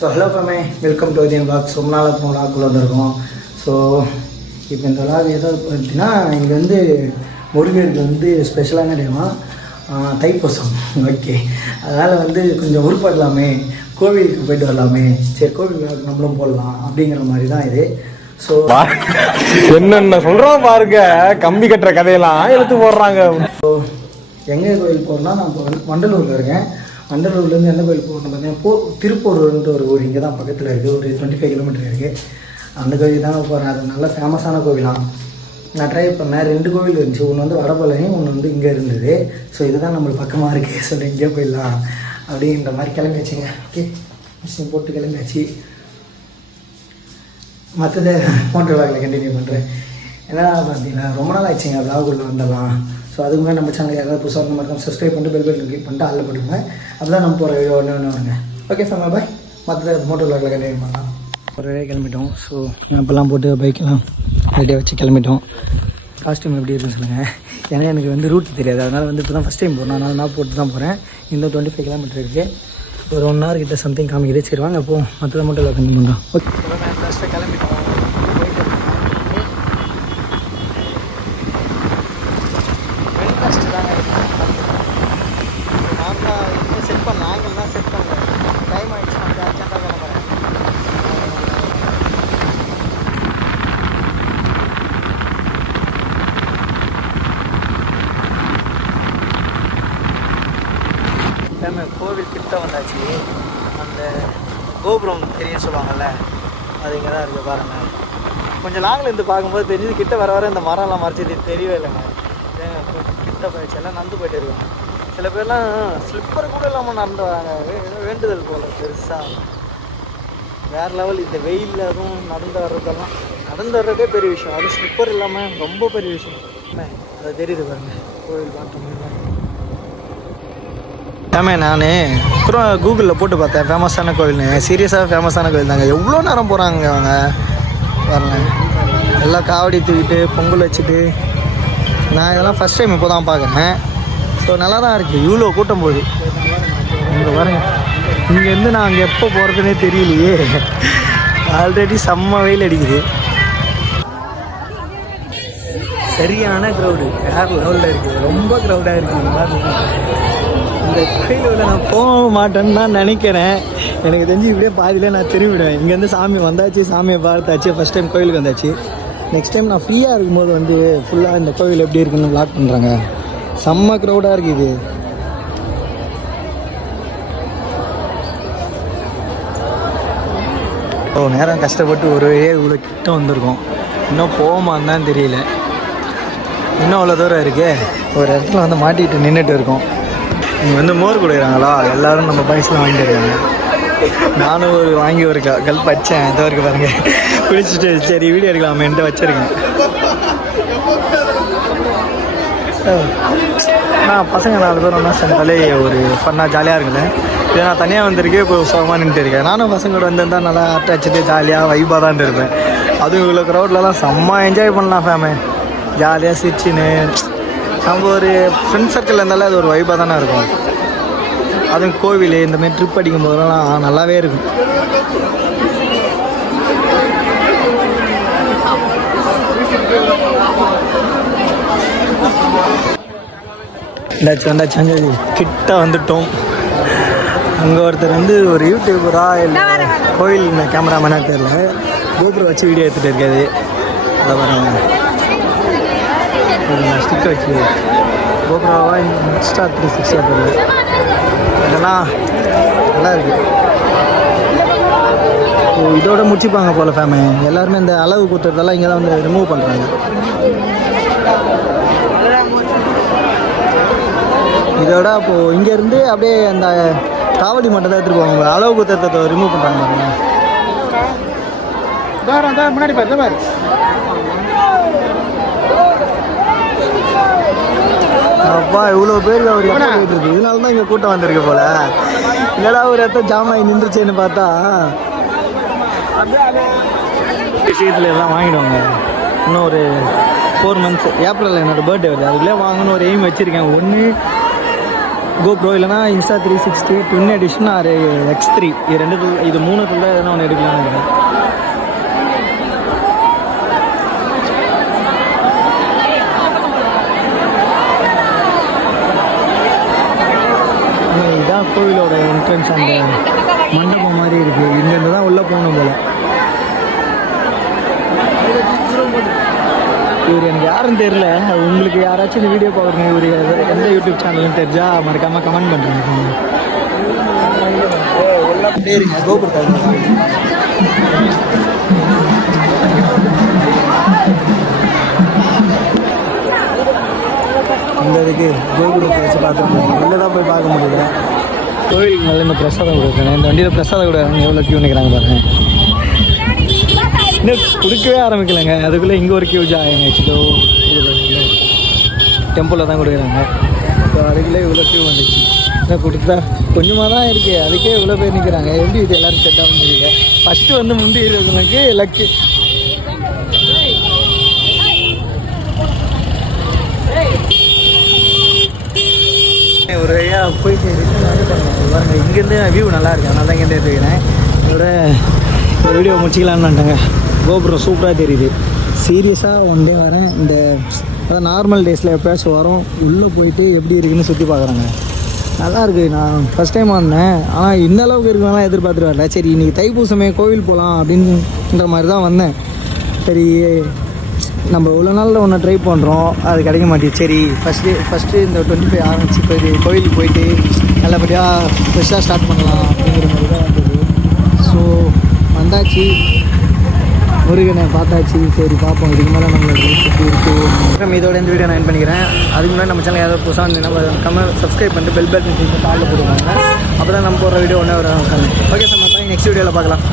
So hello fam welcome to Athiyan blog ரொம்ப நாள் அப்புறம் விளாக்குள்ள வந்திருக்கோம். ஸோ இப்போ இந்த விளாக் எதாவது பார்த்தீங்கன்னா இங்கே வந்து முருகருக்கு வந்து ஸ்பெஷலான டேமா தைப்பூசம். ஓகே அதனால் வந்து கொஞ்சம் உருப்படலாமே கோவிலுக்கு போயிட்டு வரலாமே. சரி கோவில் நம்மளும் போடலாம் அப்படிங்கிற மாதிரி தான் இது. ஸோ என்னென்ன சொல்றோம் பாருங்க. கம்பி கட்டுற கதையெல்லாம் எடுத்து போடுறாங்க. ஸோ எங்கே கோயில் போகிறோம்னா நான் இப்போ வந்து வண்டலூரில் இருக்கேன். வண்டலூர்லேருந்து எந்த கோயில் போகணும் பார்த்தீங்கன்னா போ திருப்பூர்ன்ற ஒரு ஊர் இங்கே தான் பக்கத்தில் இருக்குது ஒரு டுவெண்ட்டி ஃபைவ் கிலோமீட்டர் இருக்குது அந்த கோயில் தான் போகிறேன் அது நல்ல ஃபேமஸான கோவிலாம் நான் ட்ரை பண்ணேன். ரெண்டு கோவில் இருந்துச்சு. ஒன்று வந்து வடபழனி ஒன்று வந்து இங்கே இருந்தது. ஸோ இதுதான் நம்மளுக்கு பக்கமாக இருக்குது சொல்லி இங்கே போயிடலாம். அப்படின்ற மாதிரி கிளம்பியாச்சுங்க ஓகே மிஷின் போட்டு கிளம்பியாச்சு. மற்றதை போன்ற விளாகில் கண்டினியூ பண்ணுறேன் என்ன பார்த்தீங்கன்னா ரொம்ப நாள் ஆச்சுங்க விளாகுள்ள வந்துடலாம் ஸோ அதுக்கு முன்னாடி நம்ம சேனல் யாராவது புதுசாக இருந்த மாதிரி சப்ஸ்கிரைப் பண்ணிட்டு பெல் பட்டன் கிளிக் பண்ணிட்டு ஆளில் போட்டுங்க அப்போ நம்ம போகிற வீடியோ ஒன்று ஒன்று வருங்க. ஓகே ஃபேமா பாய் மற்ற மோட்டர் விளாகில் கண்டினியூ பண்ணலாம். ஒரு வேலை கிளம்பிட்டோம். ஸோ அப்போல்லாம் போட்டு பைக்கெல்லாம் ரெடியாக வச்சு கிளம்பிட்டோம். காஸ்ட்யூம் எப்படி இருக்குன்னு சொல்லுங்கள் ஏன்னா எனக்கு வந்து ரூட் தெரியாது. அதனால் வந்து இப்போ தான் ஃபஸ்ட் டைம் போகிறோம் அதனால் நான் போட்டு தான் போகிறேன் இந்த டுவெண்ட்டி ஃபைவ் கிலோமீட்டர் இருக்குது ஒரு ஒன் ஹவர் கிட்ட சம்திங் காமிக்குது. சரி வாங்க அப்போ மற்ற மட்டும் இல்லை கம்மி பண்ணுறோம் ஓகே கிளம்பிட்டோம் போயிட்டு வெல்காஸ்ட் தாங்க நார்மலாக இன்னும் செட் பண்ண ஆங்கிள் தான் செட் பண்ணல டைம் ஆகிடுச்சு நான் அர்ஜென்ட்டாக கிளம்புறேன் நம்ம கோவில் கிட்ட வந்தாச்சு அந்த கோபுரம் தெரியும் சொல்லுவாங்கல்ல அது இங்கே தான் இருக்குது பாருங்கள் கொஞ்சம் லாங்கில் இருந்து பார்க்கும்போது தெரிஞ்சது கிட்ட வர வர இந்த மரம்லாம் மறைச்சது தெரியவே இல்லைங்க. கிட்ட போயிடுச்சு? எல்லாம் நடந்து போயிட்டு இருக்காங்க. சில பேர்லாம் ஸ்லிப்பர் கூட இல்லாமல் நடந்து வராங்க. ஏதோ வேண்டுதல் போல் பெருசாக வேறு லெவல் இந்த வெயிலில் அதுவும் நடந்து வர்றதெல்லாம் நடந்து வர்றதே பெரிய விஷயம். அது ஸ்லிப்பர் இல்லாமல் ரொம்ப பெரிய விஷயம். அது தெரியுது பாருங்க. கோவில் பார்த்து ஏமே நான் அப்புறம் கூகுளில் போட்டு பார்த்தேன். ஃபேமஸான கோவில்னு சீரியஸாக ஃபேமஸான கோவில் தாங்க. எவ்வளோ நேரம் போகிறாங்க அவங்க? வரல எல்லாம் காவடி தூக்கிட்டு பொங்கல் வச்சுட்டு. நான் இதெல்லாம் ஃபஸ்ட் டைம் இப்போ தான் பார்க்குறேன். ஸோ நல்லா தான் இருக்குது இவ்வளோ கூட்டம் போகுது. இங்கே பாருங்க. இங்கேருந்து நான் அங்கே எப்போ போகிறதுனே தெரியலையே. ஆல்ரெடி செம்ம வெயில் அடிக்குது. சரியான க்ரௌடு வேறு லெவலில் இருக்குது ரொம்ப க்ரௌடாக இருக்குது இந்த மாதிரி இந்த கோயிலில் நான் போக மாட்டேன்னு தான் நினைக்கிறேன். எனக்கு தெரிஞ்சு இப்படியே பாதியில் நான் திரும்பிடுவேன். இங்கேருந்து சாமி வந்தாச்சு சாமியை பார்த்தாச்சு ஃபஸ்ட் டைம் கோயிலுக்கு வந்தாச்சு. நெக்ஸ்ட் டைம் நான் ஃப்ரீயாக இருக்கும்போது வந்து ஃபுல்லாக இந்த கோவில் எப்படி இருக்குன்னு வ்ளாக் பண்ணுறாங்க செம்ம க்ரௌடாக இருக்குது ஓ நேரம் கஷ்டப்பட்டு ஒரு இவ்வளோ கிட்ட வந்திருக்கோம். இன்னும் போகமான்னு தான் தெரியல. இன்னும் அவ்வளோ தூரம் இருக்கே. ஒரு இடத்துல வந்து மாட்டிக்கிட்டு நின்றுட்டு இருக்கோம். இங்கே வந்து மோர் கொடுக்குறாங்களா? எல்லாரும் நம்ம பாய்ஸ்லாம் வாங்கிட்டு இருக்காங்க. நானும் ஒரு வாங்கி ஒரு கல் பச்சேன் இதோ இருக்கு பாருங்க. குளிச்சுட்டு சரி வீடியோ எடுக்கலாமேன்ட்டு வச்சிருக்கேன். நான் பசங்க நாலு பேர் ஒன்றா சேர்ந்தாலே ஒரு ஃபன்னாக ஜாலியாக இருக்குல்ல? இதை நான் தனியாக வந்திருக்கேன் இப்போ சுகமாக நின்றுட்டு இருக்கேன். நானும் பசங்களோட வந்திருந்தால் நல்லா அரட்டை அடிச்சுட்டு ஜாலியாக வைப்பாக தான் இருப்பேன். அதுவும் இவ்வளோ க்ரௌட்லலாம் செம்ம என்ஜாய் பண்ணலாம் ஃபேமே ஜாலியாக சிரிச்சின்னு நம்ம ஒரு ஃப்ரெண்ட் சர்க்கிள் இருந்தாலே அது ஒரு வைப்பாக தானே இருக்கும். அதுவும் கோவில் இந்த மாதிரி ட்ரிப் அடிக்கும் போதெல்லாம் நல்லாவே இருக்கும். வந்தாச்சு வந்தாச்சு வந்தாச்சு கிட்ட வந்துட்டோம். அங்கே ஒருத்தர் வந்து ஒரு யூடியூபரா இல்லை கோயில் கேமராமேனா தெரியல. கோபுரம் வச்சு வீடியோ எடுத்துகிட்டு இருக்காது அதை பாருங்க. ஸ்டிக்கர் வச்சு கோபுராவா இன்ஸ்டா த்ரீ சிக்ஸ்டியாக போடுங்க இதெல்லாம் நல்லா இருக்குது ஓ இதோட முடிச்சுப்பாங்க போல ஃபேமு எல்லாருமே இந்த அளவு கொடுத்துறதெல்லாம் இங்கே தான் வந்து ரிமூவ் பண்ணுறாங்க இதோட அப்போது இங்கேருந்து அப்படியே அந்த காவடி மட்டும் தான் எடுத்துகிட்டு போவாங்க அளவு குத்தத்தை ரிமூவ் பண்ணுறாங்க பாருங்க. முன்னாடி பாரு பாரு. அப்பா இவ்வளோ பேர் அவர் எப்போ போயிட்டு இருக்கு இதனால தான் இங்கே கூட்டம் வந்திருக்கு போல. இல்லடா ஒரு இடத்த ஜாம் ஆகி நின்றுச்சேன்னு பார்த்தா? விஷயத்தில் எல்லாம் வாங்கிடுவாங்க. இன்னும் ஒரு ஃபோர் மந்த்ஸ் ஏப்ரலில் என்னோட பர்த்டே வருது. அதுக்குள்ளே வாங்கணும்னு ஒரு எய்ம் வச்சுருக்கேன். ஒன்று கோப்ரோ இல்லைனா Insta three sixty twin edition or X three இது ரெண்டு இது மூணு தான் எதனா ஒன்று எடுக்கலாம்னு என்ட்ரன்ஸ் அந்த மண்டபம் மாதிரி இருக்கு. இங்கேருந்து தான் உள்ளே போகணும் போல. இவர் எனக்கு யாருன்னு தெரியல. உங்களுக்கு யாராச்சும் இந்த வீடியோ பார்க்குறீங்க இவர் எந்த யூடியூப் சேனல்னு தெரிஞ்சா மறக்காம கமெண்ட் பண்ணுறேன் அப்படியே இருங்க கோபுரத்தை இந்த இதுக்கு கோபுரத்தை வச்சு பார்த்துட்டு உள்ளே தான் போய் பார்க்க முடியல கோயிலுக்கு மேலே இந்த பிரசாதம் கொடுக்குறேன். இந்த வண்டியில் பிரசாதம் கொடுக்குறாங்க எவ்வளோ கியூ நிற்கிறாங்க பாருங்க. இன்னும் கொடுக்கவே ஆரம்பிக்கலைங்க. அதுக்குள்ளே இங்கே ஒரு கியூ ஜாயிங்க ஆச்சுதோ டெம்பிளில் தான் கொடுக்குறாங்க. ஸோ அதுக்குள்ளே இவ்வளோ கியூ வந்துச்சு. இன்னும் கொடுத்தா கொஞ்சமாக தான் இருக்குது அதுக்கே இவ்வளோ பேர் நிற்கிறாங்க எப்படி இது எல்லோரும் செட் ஆக ஃபஸ்ட்டு வந்து முந்தி இருக்கிறவங்களுக்கு லக்கு ஒரு வழியாக போயிட்டு ரிட்டர்ன் இங்கேருந்து வியூ நல்லா இருக்கு. அதனால தான் இங்கேருந்து எடுத்துக்கிறேன். இதோட இந்த வீடியோ முடிச்சிக்கலான்னு கோபுரம் சூப்பராக தெரியுது. சீரியஸாக ஒன் டே வரேன். இந்த அதான் நார்மல் டேஸில் எப்போயாச்சும் வரும். உள்ளே போயிட்டு எப்படி இருக்குன்னு சுற்றி பார்க்குறாங்க. நல்லா இருக்குது நான் ஃபஸ்ட் டைம் வந்தேன். ஆனால் இந்த அளவுக்கு இருக்குலாம் எதிர்பார்த்துட்டு வரல. சரி இன்றைக்கி தைப்பூசமே கோவில் போகலாம் அப்படின்ற மாதிரி தான் வந்தேன். சரி நம்ம இவ்வளோ நாளில் ஒன்று ட்ரை பண்ணுறோம் அது கிடைக்க மாட்டேங்குது. சரி ஃபஸ்ட்டு ஃபஸ்ட்டு இந்த டுவெண்ட்டி ஃபைவ் ஆரம்பிச்சு போய் கோயிலுக்கு போயிட்டு நல்லபடியாக ஃப்ரெஷ்ஷாக ஸ்டார்ட் பண்ணலாம் அப்படிங்கிற மாதிரி தான் வந்தது. ஸோ வந்தாச்சு. முருகனை பார்த்தாச்சு. சரி பார்ப்போம். இதுக்கு மேலே நம்மளோட எப்படி இருக்குது நம்ம இதோட இந்த வீடியோ நான் end பண்ணிக்கிறேன். அதுக்கு முன்னாடி நம்ம சேனல் ஏதாவது புதுசாக வந்து கமெண்ட் சப்ஸ்கிரைப் பண்ணிட்டு பெல் பட்டன் கிளிக் காலில் போடுவாங்க. அப்போ தான் நம்ம போடுற வீடியோ ஒன்றே வரும். ஓகே சார் நம்ம நெக்ஸ்ட் வீடியோவில் பார்க்கலாம்.